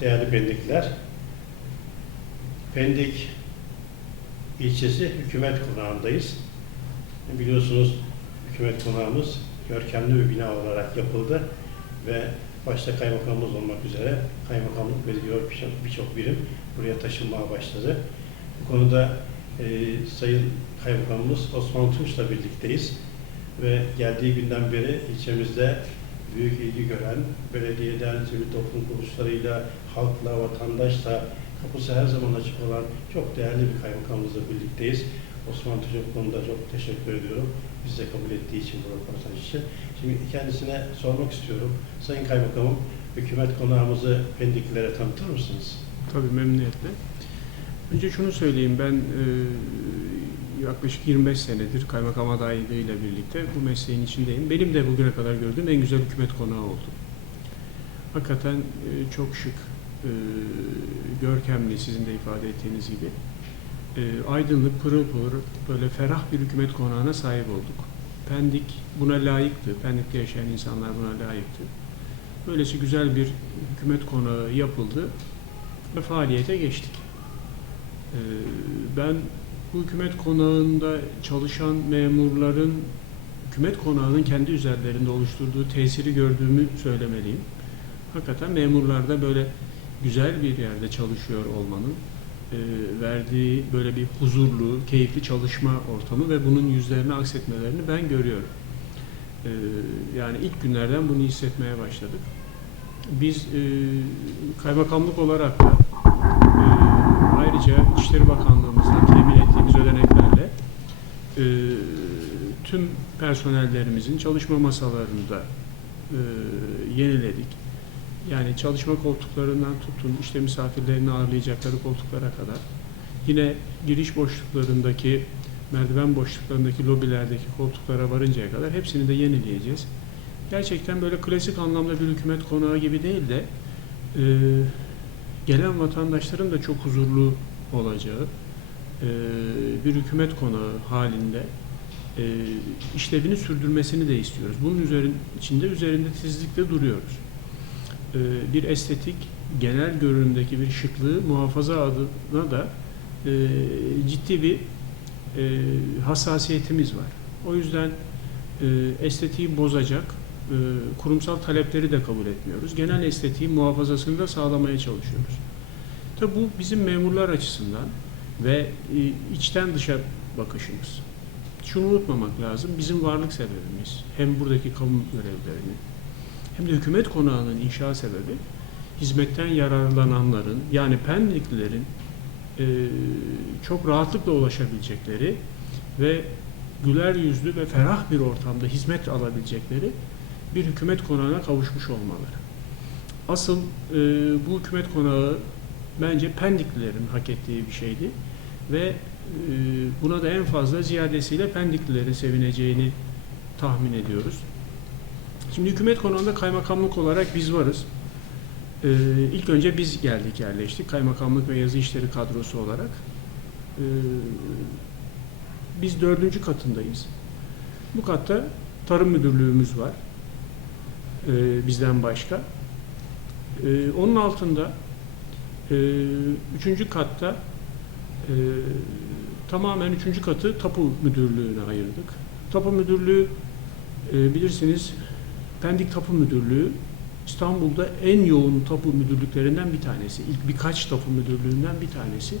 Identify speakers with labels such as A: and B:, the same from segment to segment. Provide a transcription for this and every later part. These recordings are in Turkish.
A: değerli Pendikliler. Pendik ilçesi hükümet konağındayız. Biliyorsunuz hükümet konağımız görkemli bir bina olarak yapıldı ve başta kaymakamımız olmak üzere kaymakamlık ve diyor birçok birim buraya taşınmaya başladı. Bu konuda e, Sayın Kaymakamımız Osman Tunç'la birlikteyiz ve geldiği günden beri ilçemizde büyük ilgi gören, belediyeden, sivil toplum kuruluşlarıyla, halkla, vatandaşla kapısı her zaman açık olan çok değerli bir kaymakamımızla birlikteyiz. Osman bu konuda çok teşekkür ediyorum. Bize kabul ettiği için bu röportaj için. Şimdi kendisine sormak istiyorum. Sayın Kaymakamım, hükümet konağımızı Pendiklilere tanıtır mısınız?
B: Tabii memnuniyetle. Önce şunu söyleyeyim ben e, yaklaşık 25 senedir kaymakam adaylığıyla birlikte bu mesleğin içindeyim. Benim de bugüne kadar gördüğüm en güzel hükümet konağı oldu. Hakikaten e, çok şık, e, görkemli sizin de ifade ettiğiniz gibi. E, aydınlık, pırıl pırıl, böyle ferah bir hükümet konağına sahip olduk. Pendik buna layıktı. Pendik'te yaşayan insanlar buna layıktı. Böylesi güzel bir hükümet konağı yapıldı ve faaliyete geçtik. Ben bu hükümet konağında çalışan memurların hükümet konağının kendi üzerlerinde oluşturduğu tesiri gördüğümü söylemeliyim. Hakikaten memurlarda böyle güzel bir yerde çalışıyor olmanın e, verdiği böyle bir huzurlu, keyifli çalışma ortamı ve bunun yüzlerine aksetmelerini ben görüyorum. Ee, Yani ilk günlerden bunu hissetmeye başladık. Biz e, kaymakamlık olarak da e, ayrıca İçişleri Bakanlığımızdan temin ettiğimiz ödeneklerle e, tüm personellerimizin çalışma masalarında e, yeniledik. Yani çalışma koltuklarından tutun, işte misafirlerini ağırlayacakları koltuklara kadar. Yine giriş boşluklarındaki, merdiven boşluklarındaki lobilerdeki koltuklara varıncaya kadar hepsini de yenileyeceğiz. Gerçekten böyle klasik anlamda bir hükümet konağı gibi değil de e, gelen vatandaşların da çok huzurlu olacağı bir hükümet konağı halinde e, işlevini sürdürmesini de istiyoruz. Bunun üzerin, içinde üzerinde titizlikle duruyoruz. E, bir estetik, genel görünümdeki bir şıklığı muhafaza adına da e, ciddi bir e, hassasiyetimiz var. O yüzden e, estetiği bozacak e, kurumsal talepleri de kabul etmiyoruz. Genel estetiğin muhafazasını da sağlamaya çalışıyoruz. Tabi bu bizim memurlar açısından ve e, içten dışa bakışımız. Şunu unutmamak lazım, bizim varlık sebebimiz hem buradaki kamu görevlerinin hem de hükümet konağının inşa sebebi hizmetten yararlananların yani Pendiklilerin e, çok rahatlıkla ulaşabilecekleri ve güler yüzlü ve ferah bir ortamda hizmet alabilecekleri bir hükümet konağına kavuşmuş olmaları. Asıl e, bu hükümet konağı bence Pendiklilerin hak ettiği bir şeydi ve e, buna da en fazla ziyadesiyle Pendiklilerin sevineceğini tahmin ediyoruz. Şimdi hükümet konağında kaymakamlık olarak biz varız. Ee, ilk önce biz geldik yerleştik. Kaymakamlık ve yazı işleri kadrosu olarak. Ee, biz dördüncü katındayız. Bu katta tarım müdürlüğümüz var. Ee, bizden başka. Onun altında e, üçüncü katta e, tamamen üçüncü katı tapu müdürlüğüne ayırdık. Tapu müdürlüğü e, bilirsiniz Pendik Tapu Müdürlüğü İstanbul'da en yoğun tapu müdürlüklerinden bir tanesi. İlk birkaç tapu müdürlüğünden bir tanesi.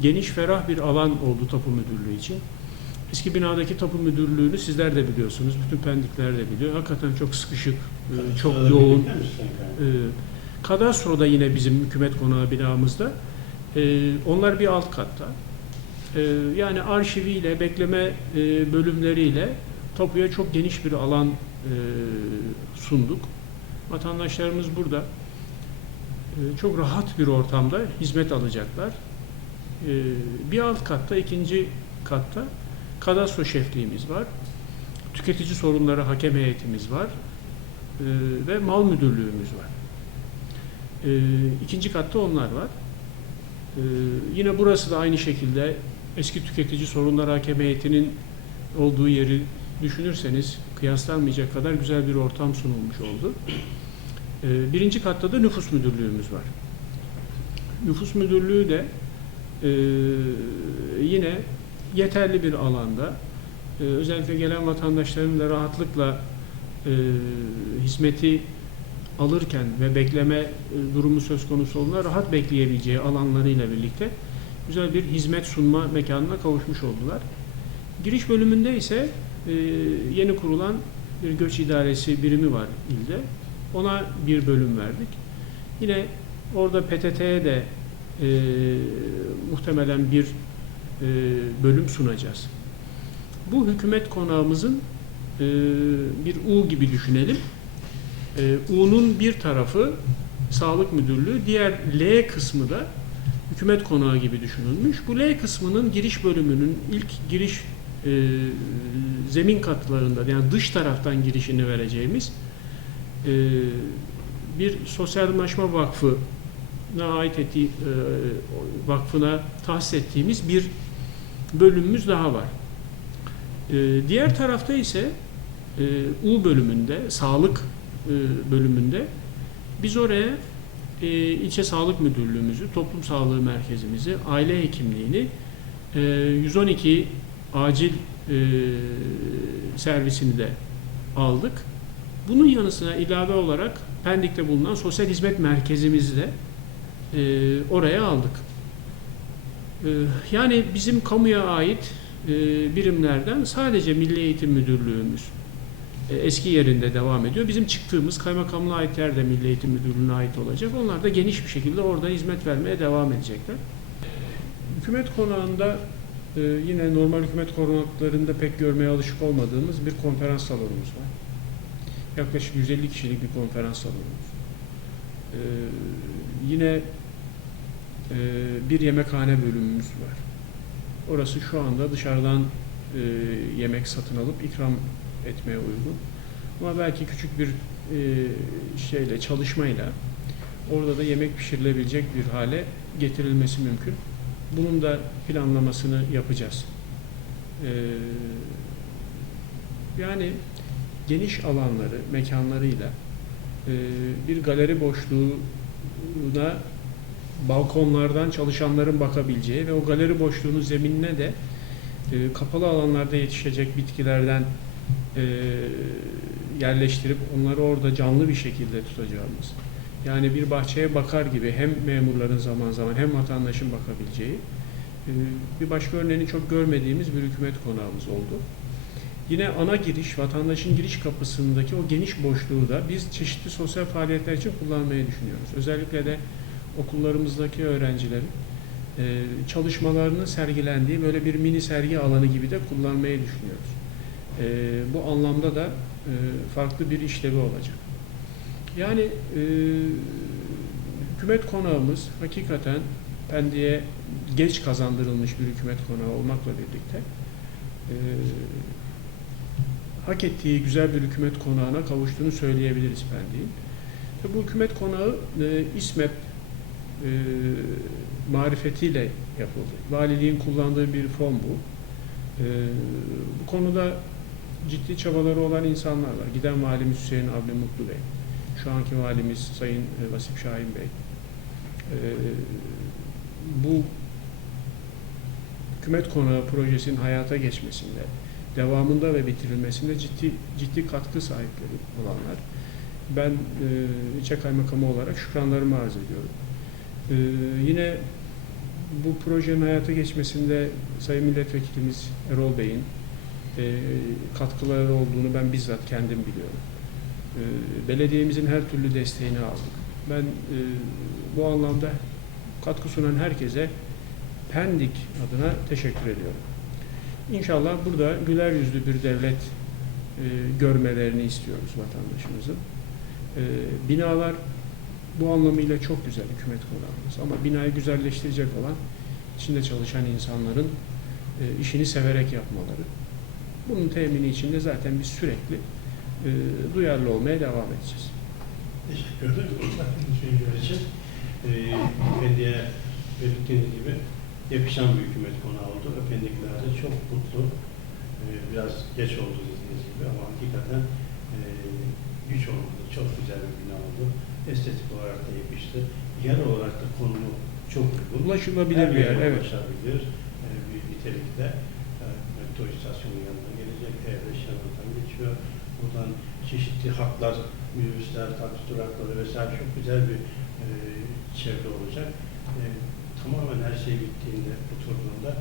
B: Geniş, ferah bir alan oldu tapu müdürlüğü için. Eski binadaki tapu müdürlüğünü sizler de biliyorsunuz. Bütün pendikler de biliyor. Hakikaten çok sıkışık, e, çok yoğun.
A: Birlikte misin Sayın Kaymakam?
B: E, Kadastro da yine bizim hükümet konağı binamızda. E, onlar bir alt katta. E, yani arşiviyle, bekleme e, bölümleriyle tapuya çok geniş bir alan e, sunduk. Vatandaşlarımız burada e, çok rahat bir ortamda hizmet alacaklar. E, bir alt katta, ikinci katta kadastro şefliğimiz var. Tüketici sorunları hakem heyetimiz var. E, ve mal müdürlüğümüz var. E, ikinci katta onlar var. E, yine burası da aynı şekilde eski tüketici sorunları hakem heyetinin olduğu yeri düşünürseniz kıyaslanmayacak kadar güzel bir ortam sunulmuş oldu. Ee, Birinci katta da nüfus müdürlüğümüz var. nüfus müdürlüğü de e, yine yeterli bir alanda e, özellikle gelen vatandaşların da rahatlıkla e, hizmeti alırken ve bekleme e, durumu söz konusu olduğunda rahat bekleyebileceği alanlarıyla birlikte güzel bir hizmet sunma mekanına kavuşmuş oldular. Giriş bölümünde ise e, yeni kurulan bir göç idaresi birimi var ilde. Ona bir bölüm verdik. Yine orada PTT'ye de e, muhtemelen bir e, bölüm sunacağız. Bu hükümet konağımızın e, bir U gibi düşünelim. E, U'nun bir tarafı Sağlık Müdürlüğü, diğer L kısmı da hükümet konağı gibi düşünülmüş. Bu L kısmının giriş bölümünün ilk giriş e, zemin katlarında yani dış taraftan girişini vereceğimiz e, bir sosyallaşma vakfına ait ettiği, e, vakfına tahsis ettiğimiz bir bölümümüz daha var. E, diğer tarafta ise e, U bölümünde, sağlık bölümünde biz oraya e, ilçe sağlık müdürlüğümüzü, toplum sağlığı merkezimizi, aile hekimliğini, e, 112 acil e, servisini de aldık. Bunun yanı sıra ilave olarak Pendik'te bulunan sosyal hizmet merkezimizi de e, oraya aldık. E, yani bizim kamuya ait e, birimlerden sadece Milli Eğitim Müdürlüğümüz e, eski yerinde devam ediyor. Bizim çıktığımız kaymakamlığa ait yer de Milli Eğitim Müdürlüğü'ne ait olacak. Onlar da geniş bir şekilde orada hizmet vermeye devam edecekler. Hükümet konağında e, yine normal hükümet konaklarında pek görmeye alışık olmadığımız bir konferans salonumuz var. Yaklaşık 150 kişilik bir konferans salonumuz. E, yine e, bir yemekhane bölümümüz var. Orası şu anda dışarıdan e, yemek satın alıp ikram etmeye uygun. Ama belki küçük bir e, şeyle, çalışmayla orada da yemek pişirilebilecek bir hale getirilmesi mümkün. Bunun da planlamasını yapacağız. Ee, yani geniş alanları, mekanlarıyla e, bir galeri boşluğuna balkonlardan çalışanların bakabileceği ve o galeri boşluğunun zeminine de e, kapalı alanlarda yetişecek bitkilerden e, yerleştirip onları orada canlı bir şekilde tutacağımız. Yani bir bahçeye bakar gibi hem memurların zaman zaman hem vatandaşın bakabileceği e, bir başka örneğini çok görmediğimiz bir hükümet konağımız oldu. Yine ana giriş, vatandaşın giriş kapısındaki o geniş boşluğu da biz çeşitli sosyal faaliyetler için kullanmayı düşünüyoruz. Özellikle de okullarımızdaki öğrencilerin e, çalışmalarının sergilendiği böyle bir mini sergi alanı gibi de kullanmayı düşünüyoruz. E, bu anlamda da e, farklı bir işlevi olacak. Yani e, hükümet konağımız hakikaten Pendik'e geç kazandırılmış bir hükümet konağı olmakla birlikte e, hak ettiği güzel bir hükümet konağına kavuştuğunu söyleyebiliriz Pendik'in. Bu hükümet konağı e, İSMEP e, marifetiyle yapıldı. Valiliğin kullandığı bir fon bu. E, bu konuda ciddi çabaları olan insanlar var. Giden valimiz Hüseyin Avni Mutlu Bey, şu anki valimiz Sayın e, Vasip Şahin Bey. E, bu hükümet konağı projesinin hayata geçmesinde, devamında ve bitirilmesinde ciddi ciddi katkı sahipleri olanlar. Ben e, ilçe kaymakamı olarak şükranlarımı arz ediyorum. E, yine bu projenin hayata geçmesinde Sayın Milletvekilimiz Erol Bey'in e, katkıları olduğunu ben bizzat kendim biliyorum. E, belediyemizin her türlü desteğini aldık. Ben e, bu anlamda katkı sunan herkese Pendik adına teşekkür ediyorum. İnşallah burada güler yüzlü bir devlet e, görmelerini istiyoruz vatandaşımızın. E, binalar bu anlamıyla çok güzel hükümet konağımız ama binayı güzelleştirecek olan içinde çalışan insanların e, işini severek yapmaları. Bunun temini için de zaten biz sürekli e, duyarlı olmaya devam edeceğiz.
A: Teşekkür ederim. Düşünceler için. Ee, Efendi'ye belirttiğiniz gibi yakışan bir hükümet konağı oldu. Efendikler de çok mutlu. Ee, biraz geç oldu dediğiniz gibi ama hakikaten e, güç olmadı. Çok güzel bir bina oldu. Estetik olarak da yakıştı. Yer olarak da konumu çok uygun.
B: Ulaşılabilir bir yer. Evet.
A: ulaşabilir e, bir nitelikte. E, metro istasyonunun yanına E5 yanından geçiyor. Buradan çeşitli hatlar, minibüsler, taksi durakları vesaire çok güzel bir e, çevre olacak. E, tamamen her şey bittiğinde, oturduğunda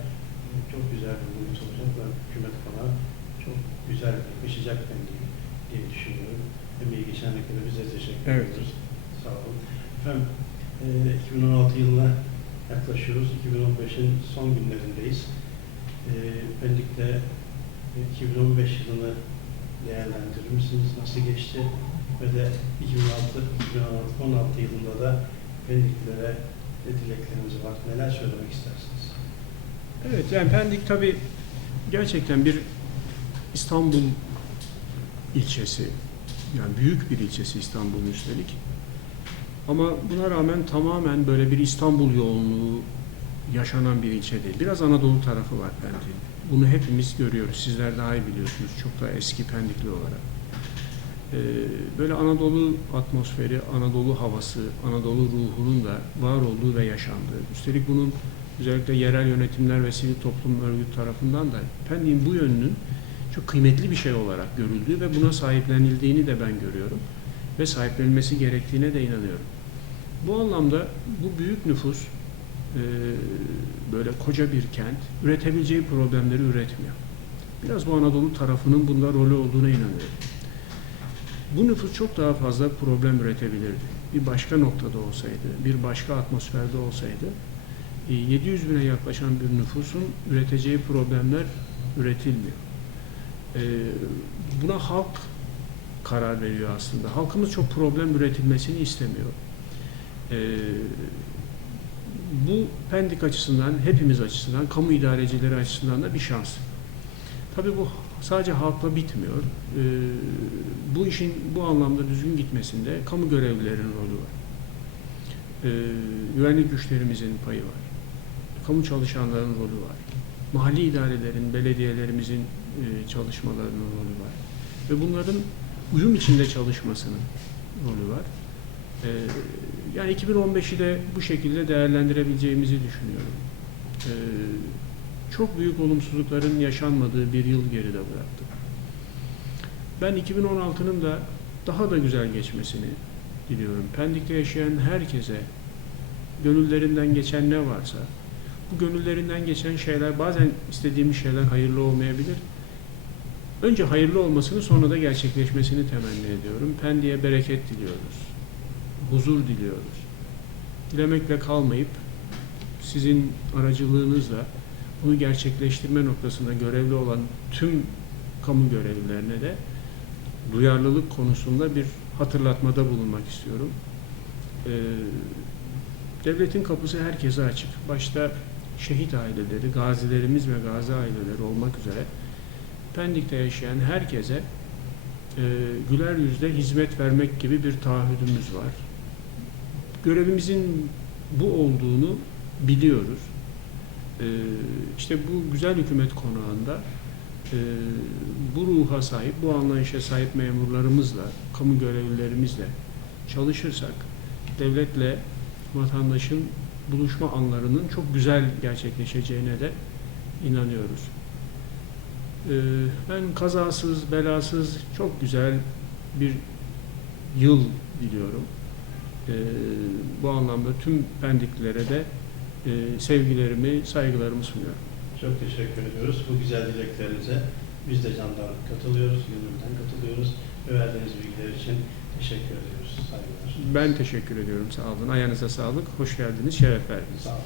A: e, çok güzel bir muhit olacak ve hükümet bana çok güzel yakışacak ben diye, düşünüyorum. Emeği geçen herkese biz de teşekkür
B: Evet.
A: ediyoruz. Sağ olun. Efendim, e, 2016 yılına yaklaşıyoruz. 2015'in son günlerindeyiz. E, Pendik'te 2015 yılını değerlendirir misiniz? Nasıl geçti? Ve de 2016 yılında da Pendiklilere dilekleriniz var? Neler söylemek istersiniz?
B: Evet yani Pendik tabii gerçekten bir İstanbul ilçesi. Yani büyük bir ilçesi İstanbul'un üstelik. Ama buna rağmen tamamen böyle bir İstanbul yoğunluğu yaşanan bir ilçe değil. Biraz Anadolu tarafı var Pendik'in. Bunu hepimiz görüyoruz. Sizler daha iyi biliyorsunuz. Çok daha eski Pendikli olarak. Ee, böyle Anadolu atmosferi, Anadolu havası, Anadolu ruhunun da var olduğu ve yaşandığı. Üstelik bunun özellikle yerel yönetimler ve sivil toplum örgütü tarafından da Pendik'in bu yönünün çok kıymetli bir şey olarak görüldüğü ve buna sahiplenildiğini de ben görüyorum. Ve sahiplenilmesi gerektiğine de inanıyorum. Bu anlamda bu büyük nüfus böyle koca bir kent üretebileceği problemleri üretmiyor. Biraz bu Anadolu tarafının bunda rolü olduğuna inanıyorum. Bu nüfus çok daha fazla problem üretebilirdi. Bir başka noktada olsaydı, bir başka atmosferde olsaydı e, 700 bine yaklaşan bir nüfusun üreteceği problemler üretilmiyor. E, Buna halk karar veriyor aslında. Halkımız çok problem üretilmesini istemiyor. Bu Pendik açısından, hepimiz açısından, kamu idarecileri açısından da bir şans. Tabii bu sadece halkla bitmiyor. E, Bu işin bu anlamda düzgün gitmesinde kamu görevlilerinin rolü var. E, Güvenlik güçlerimizin payı var. Kamu çalışanların rolü var. Mahalli idarelerin, belediyelerimizin e, çalışmalarının rolü var. Ve bunların uyum içinde çalışmasının rolü var. E, Yani 2015'i de bu şekilde değerlendirebileceğimizi düşünüyorum. E, Çok büyük olumsuzlukların yaşanmadığı bir yıl geride bıraktık. Ben 2016'nın da daha da güzel geçmesini diliyorum. Pendik'te yaşayan herkese gönüllerinden geçen ne varsa bu gönüllerinden geçen şeyler bazen istediğimiz şeyler hayırlı olmayabilir. Önce hayırlı olmasını sonra da gerçekleşmesini temenni ediyorum. Pendik'e bereket diliyoruz. Huzur diliyoruz. Dilemekle kalmayıp sizin aracılığınızla bunu gerçekleştirme noktasında görevli olan tüm kamu görevlilerine de duyarlılık konusunda bir hatırlatmada bulunmak istiyorum. Ee, devletin kapısı herkese açık. Başta şehit aileleri, gazilerimiz ve gazi aileleri olmak üzere Pendik'te yaşayan herkese e, güler yüzle hizmet vermek gibi bir taahhüdümüz var. Görevimizin bu olduğunu biliyoruz. E, işte bu güzel hükümet konağında e, bu ruha sahip, bu anlayışa sahip memurlarımızla, kamu görevlilerimizle çalışırsak devletle vatandaşın buluşma anlarının çok güzel gerçekleşeceğine de inanıyoruz. Ee, Ben kazasız, belasız, çok güzel bir yıl diliyorum. Ee, Bu anlamda tüm Pendiklilere de e, sevgilerimi, saygılarımı sunuyorum.
A: Çok teşekkür ediyoruz. Bu güzel dileklerinize biz de candan katılıyoruz, gönülden katılıyoruz. Ve verdiğiniz bilgiler için teşekkür ediyoruz. Saygılar.
B: Ben teşekkür ediyorum. Sağ olun. Ayağınıza sağlık. Hoş geldiniz. Şeref verdiniz.
A: Sağ olun.